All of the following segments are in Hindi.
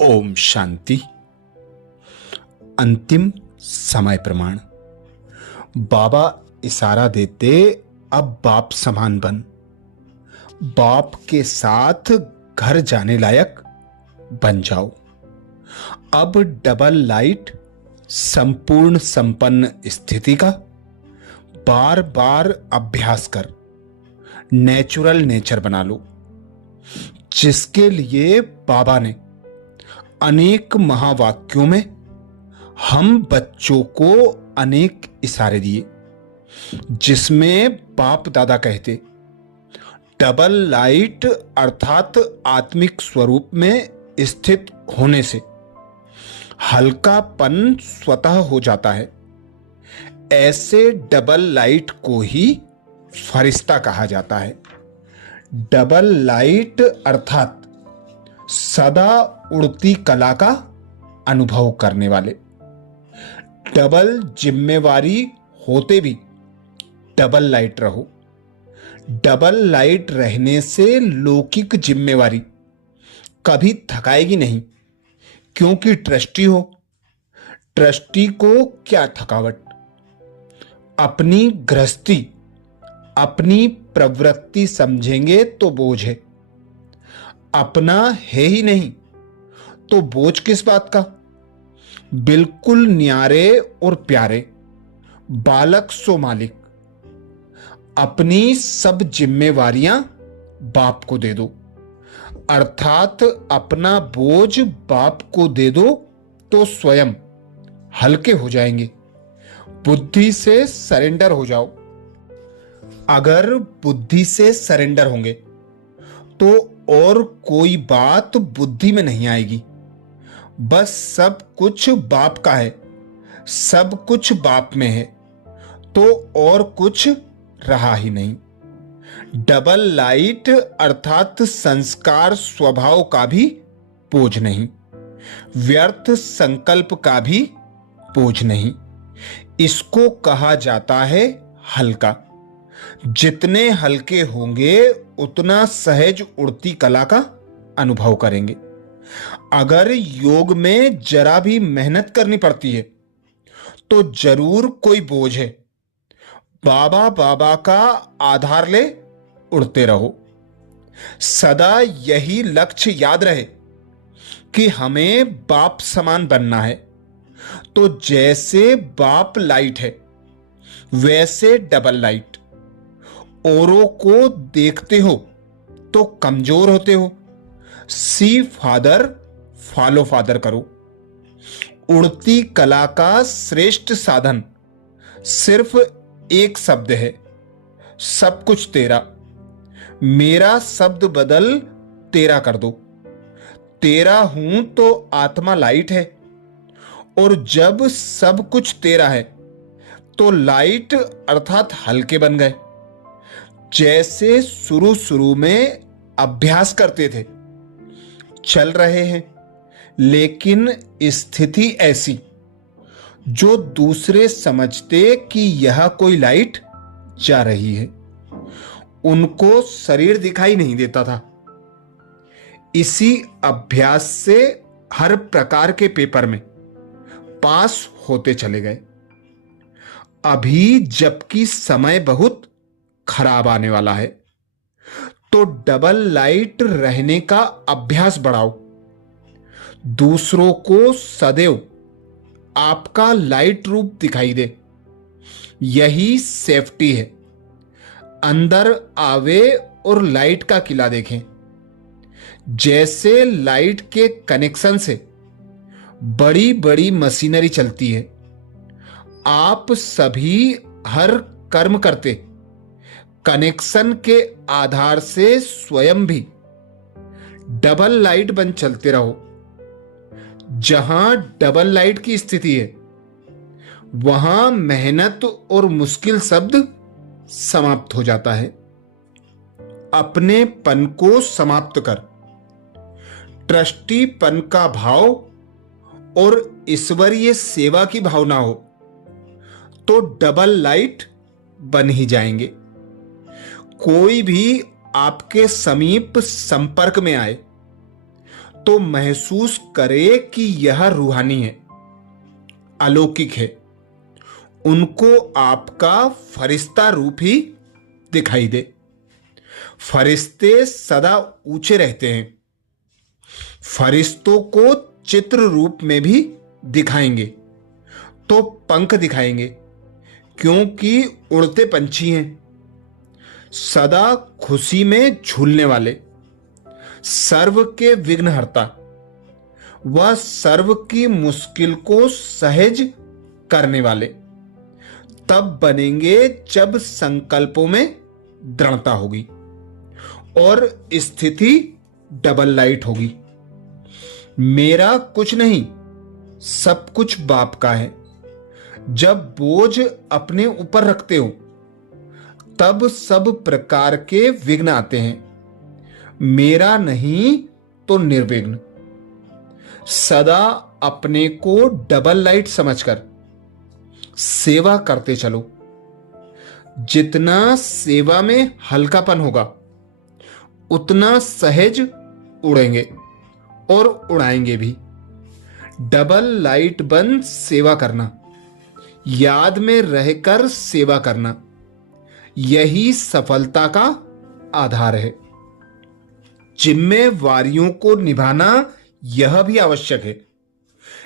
ओम शांति। अंतिम समय प्रमाण। बाबा इशारा देते, अब बाप समान बन, बाप के साथ घर जाने लायक बन जाओ। अब डबल लाइट संपूर्ण संपन्न स्थिति का बार बार अभ्यास कर नेचुरल नेचर बना लो, जिसके लिए बाबा ने अनेक महावाक्यों में हम बच्चों को अनेक इशारे दिए, जिसमें बाप दादा कहते डबल लाइट अर्थात आत्मिक स्वरूप में स्थित होने से हल्कापन स्वतः हो जाता है। ऐसे डबल लाइट को ही फरिश्ता कहा जाता है। डबल लाइट अर्थात सदा उड़ती कला का अनुभव करने वाले। डबल जिम्मेवारी होते भी डबल लाइट रहो। डबल लाइट रहने से लौकिक जिम्मेवारी कभी थकाएगी नहीं, क्योंकि ट्रस्टी हो। ट्रस्टी को क्या थकावट। अपनी गृहस्थी अपनी प्रवृत्ति समझेंगे तो बोझ है, अपना है ही नहीं तो बोझ किस बात का। बिल्कुल न्यारे और प्यारे, बालक सो मालिक। अपनी सब जिम्मेवारियां बाप को दे दो, अर्थात अपना बोझ बाप को दे दो तो स्वयं हल्के हो जाएंगे। बुद्धि से सरेंडर हो जाओ। अगर बुद्धि से सरेंडर होंगे तो और कोई बात बुद्धि में नहीं आएगी। बस सब कुछ बाप का है, सब कुछ बाप में है, तो और कुछ रहा ही नहीं। डबल लाइट अर्थात संस्कार स्वभाव का भी बोझ नहीं, व्यर्थ संकल्प का भी बोझ नहीं। इसको कहा जाता है हल्का। जितने हल्के होंगे उतना सहज उड़ती कला का अनुभव करेंगे। अगर योग में जरा भी मेहनत करनी पड़ती है तो जरूर कोई बोझ है। बाबा बाबा का आधार ले उड़ते रहो। सदा यही लक्ष्य याद रहे कि हमें बाप समान बनना है। तो जैसे बाप लाइट है वैसे डबल लाइट। औरों को देखते हो तो कमजोर होते हो। सी फादर फॉलो फादर करो। उड़ती कला का श्रेष्ठ साधन सिर्फ एक शब्द है, सब कुछ तेरा। मेरा शब्द बदल तेरा कर दो। तेरा हूं तो आत्मा लाइट है, और जब सब कुछ तेरा है तो लाइट अर्थात हल्के बन गए। जैसे शुरू में अभ्यास करते थे, चल रहे हैं, लेकिन स्थिति ऐसी जो दूसरे समझते कि यह कोई लाइट जा रही है। उनको शरीर दिखाई नहीं देता था। इसी अभ्यास से हर प्रकार के पेपर में पास होते चले गए। अभी जबकि समय बहुत खराब आने वाला है, तो डबल लाइट रहने का अभ्यास बढ़ाओ। दूसरों को सदैव आपका लाइट रूप दिखाई दे। यही सेफ्टी है। अंदर आवे और लाइट का किला देखें। जैसे लाइट के कनेक्शन से बड़ी बड़ी मशीनरी चलती है, आप सभी हर कर्म करते कनेक्शन के आधार से स्वयं भी डबल लाइट बन चलते रहो। जहां डबल लाइट की स्थिति है वहां मेहनत और मुश्किल शब्द समाप्त हो जाता है। अपने पन को समाप्त कर ट्रस्टी पन का भाव और ईश्वरीय सेवा की भावना हो तो डबल लाइट बन ही जाएंगे। कोई भी आपके समीप संपर्क में आए तो महसूस करे कि यह रूहानी है, अलौकिक है। उनको आपका फरिश्ता रूप ही दिखाई दे। फरिश्ते सदा ऊंचे रहते हैं। फरिश्तों को चित्र रूप में भी दिखाएंगे तो पंख दिखाएंगे, क्योंकि उड़ते पंछी हैं। सदा खुशी में झूलने वाले, सर्व के विघ्नहर्ता, वह सर्व की मुश्किल को सहज करने वाले तब बनेंगे जब संकल्पों में दृढ़ता होगी और स्थिति डबल लाइट होगी। मेरा कुछ नहीं, सब कुछ बाप का है। जब बोझ अपने ऊपर रखते हो तब सब प्रकार के विघ्न आते हैं। मेरा नहीं तो निर्विघ्न। सदा अपने को डबल लाइट समझकर सेवा करते चलो। जितना सेवा में हल्कापन होगा उतना सहज उड़ेंगे और उड़ाएंगे भी। डबल लाइट बन सेवा करना, याद में रहकर सेवा करना, यही सफलता का आधार है। जिम्मेवारियों को निभाना यह भी आवश्यक है,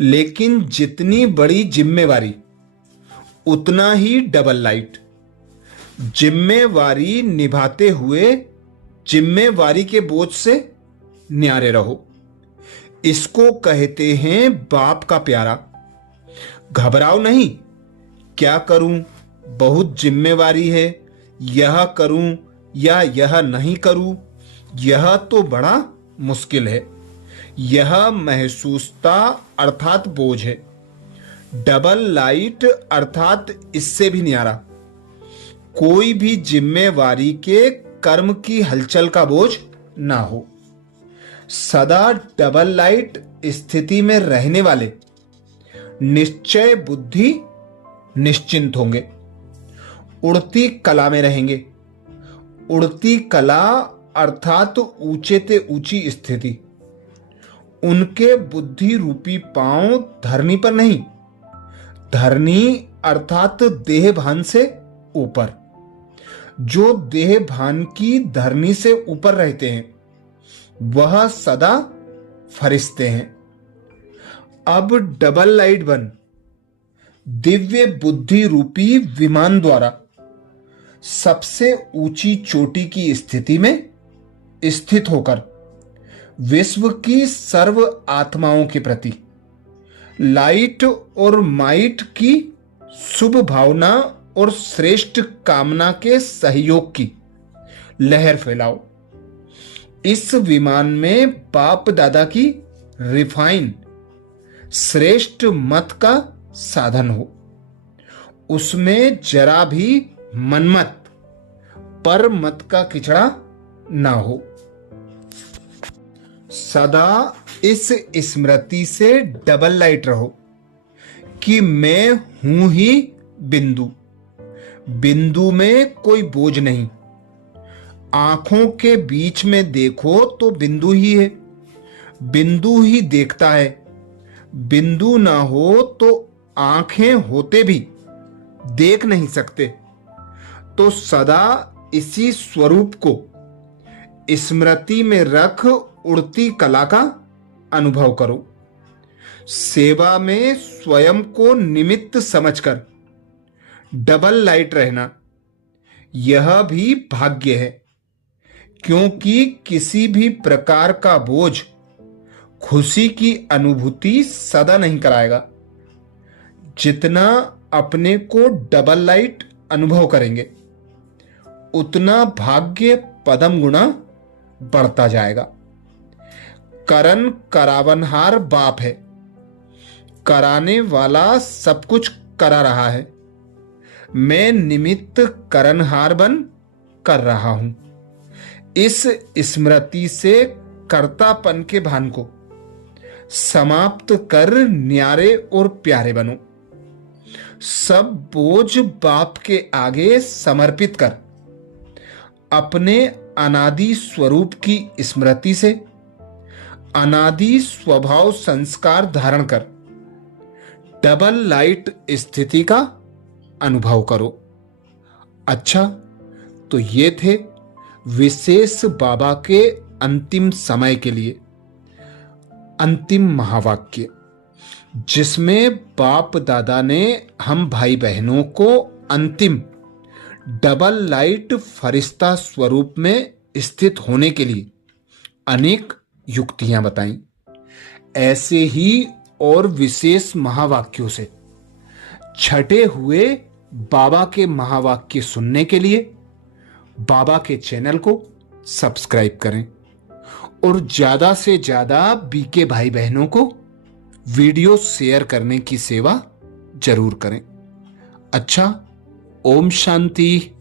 लेकिन जितनी बड़ी जिम्मेवारी उतना ही डबल लाइट। जिम्मेवारी निभाते हुए जिम्मेवारी के बोझ से न्यारे रहो। इसको कहते हैं बाप का प्यारा। घबराओ नहीं, क्या करूं, बहुत जिम्मेवारी है, यह करूं या यह नहीं करूं, यह तो बड़ा मुश्किल है। यह महसूसता अर्थात बोझ है। डबल लाइट अर्थात इससे भी न्यारा। कोई भी जिम्मेवारी के कर्म की हलचल का बोझ ना हो। सदा डबल लाइट स्थिति में रहने वाले निश्चय बुद्धि निश्चिंत होंगे, उड़ती कला में रहेंगे। उड़ती कला अर्थात ऊंचे ते ऊंची स्थिति। उनके बुद्धि रूपी पांव धरनी पर नहीं, धरनी अर्थात देह भान से ऊपर। जो देह भान की धरनी से ऊपर रहते हैं वह सदा फरिश्ते हैं। अब डबल लाइट बन दिव्य बुद्धि रूपी विमान द्वारा सबसे ऊंची चोटी की स्थिति में स्थित होकर विश्व की सर्व आत्माओं के प्रति लाइट और माइट की शुभ भावना और श्रेष्ठ कामना के सहयोग की लहर फैलाओ। इस विमान में बाप दादा की रिफाइन श्रेष्ठ मत का साधन हो। उसमें जरा भी मनमत पर मत का किचड़ा ना हो। सदा इस स्मृति से डबल लाइट रहो कि मैं हूं ही बिंदु। बिंदु में कोई बोझ नहीं। आंखों के बीच में देखो तो बिंदु ही है, बिंदु ही देखता है। बिंदु ना हो तो आंखें होते भी देख नहीं सकते। तो सदा इसी स्वरूप को स्मृति में रख उड़ती कला का अनुभव करो। सेवा में स्वयं को निमित्त समझकर डबल लाइट रहना यह भी भाग्य है, क्योंकि किसी भी प्रकार का बोझ खुशी की अनुभूति सदा नहीं कराएगा। जितना अपने को डबल लाइट अनुभव करेंगे उतना भाग्य पदम गुणा बढ़ता जाएगा। करन करावनहार बाप है, कराने वाला सब कुछ करा रहा है। मैं निमित्त करनहार बन कर रहा हूं। इस स्मृति से कर्तापन के भान को समाप्त कर न्यारे और प्यारे बनो। सब बोझ बाप के आगे समर्पित कर अपने अनादि स्वरूप की स्मृति से अनादि स्वभाव संस्कार धारण कर डबल लाइट स्थिति का अनुभव करो। अच्छा, तो ये थे विशेष बाबा के अंतिम समय के लिए अंतिम महावाक्य, जिसमें बाप दादा ने हम भाई बहनों को अंतिम डबल लाइट फरिश्ता स्वरूप में स्थित होने के लिए अनेक युक्तियां बताई। ऐसे ही और विशेष महावाक्यों से छटे हुए बाबा के महावाक्य सुनने के लिए बाबा के चैनल को सब्सक्राइब करें और ज्यादा से ज्यादा बीके भाई बहनों को वीडियो शेयर करने की सेवा जरूर करें। अच्छा, ओम शांति।